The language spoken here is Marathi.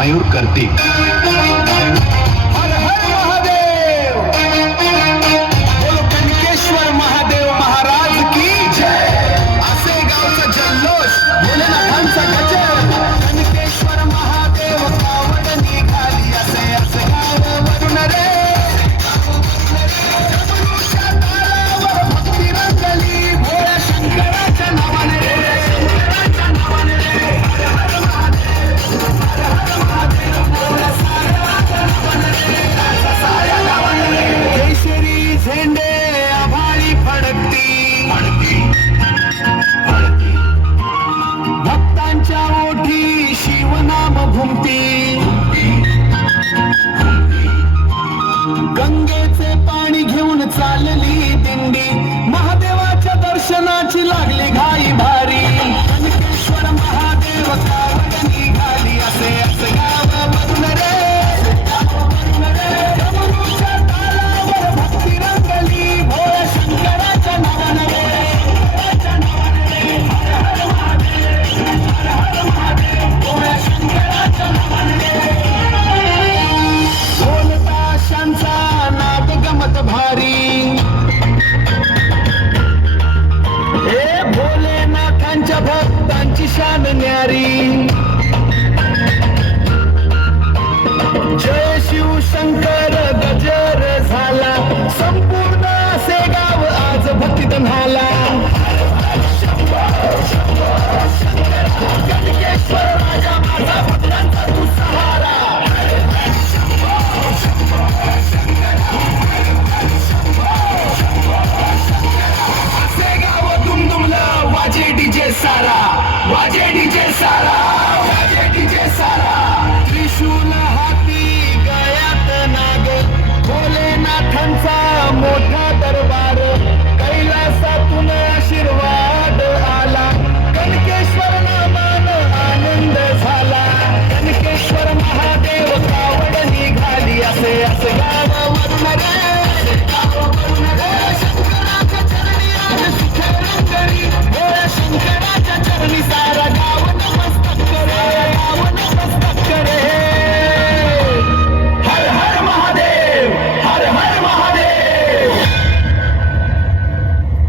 मयूर कर्तिक। हर हर महादेव, बोलो कनकेश्वर महादेव महाराज की जय। असे गावचा जल्लोष, भोलेनाथांचा गजर, कनकेश्वर महादेव कावड निघाली, असे असे गाव वरून रे। डमरूच्या तालावर भक्ती रंगली, भोळ्या शंकराच्या नावाने रे, शंकराच्या नावाने रे। हर हर महादेव, हर हर महादेव, भोळ्या साऱ्याच्या नावाने रे, साऱ्या गावाने रे। केशरी झेंडे आभाळी फडकती, भक्तांच्या ओठी शिवनाम घुमती, गंगेचे पाणी घेऊन चालली दिंडी, महादेवाच्या दर्शनाची लागली घाई भारी, कनकेश्वर महादेव कावड निघाली, असे असे गाव वरून रे, डमरूच्या तालावर भक्ती रंगली, भोळ्या शंकराच्या नावाने रे, शंकराच्या नावाने रे। हर हर महादेव, हर हर महादेव, भोळ्या शंकराच्या नावाने रे। ढोल ताशांचा नाद गमत भारी, हे भोलेनाथांच्या भक्तांची शान न्यारी, जय शिव शंकर गजर झाला, संपूर्ण असे गाव आज भक्तीत न्हाला। कनकेश्वर राजा माझा भक्तांचा तू सहारा, असे गाव दुमदुमलं, वाजे डीजे सारा, वाजे डीजे सारा, वाजे डीजे सारा। त्रिशूल हाती गळ्यात नाग, भोलेनाथांचा मोठा